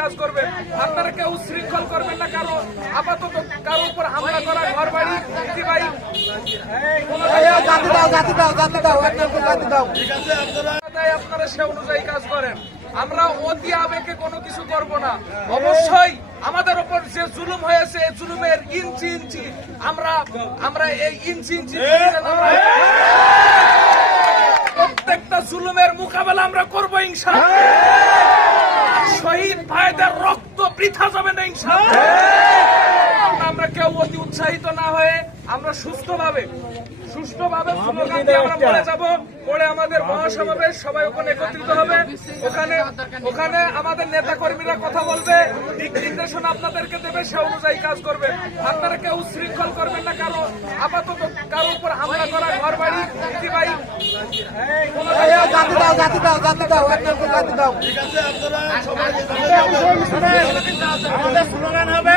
কাজ করবেন। আপনারা কেউ উচ্ছৃঙ্খল করবেন না, কারো আপাতত কারো উপর হামলা করা, ঘর বাড়ি ভাই আপনারা সে অনুযায়ী কাজ করেন। আমরা অতি আবেগে কোনো কিছু করব না। অবশ্যই আমাদের উপর যে জুলুম হয়েছে, এই জুলুমের ইঞ্চি ইঞ্চি আমরা এই ইঞ্চি ইঞ্চি প্রত্যেকটা জুলুমের মোকাবেলা আমরা করবো ইনশাআল্লাহ। শহীদ ভাইদের রক্ত বৃথা যাবে না ইনশাআল্লাহ। আমরা কেউ অতি উৎসাহিত না হয়ে আমরা সুষ্ঠুভাবে স্লোগান দিয়ে আমরা পড়ে যাব। পরে আমাদের মহাসমাবেশ, সবাই ওখানে একত্রিত হবে। ওখানে আমাদের নেতা কর্মীরা কথা বলবে, দিক নির্দেশনা আপনাদেরকে দেবে, সে অনুযায়ী কাজ করবে। আপনারা কেউ উচ্ছৃঙ্খল করবেন না, কারো আপাতত কারো উপর হামলা করা, ঘর বাড়ি ভাই আমাদের স্লোগান হবে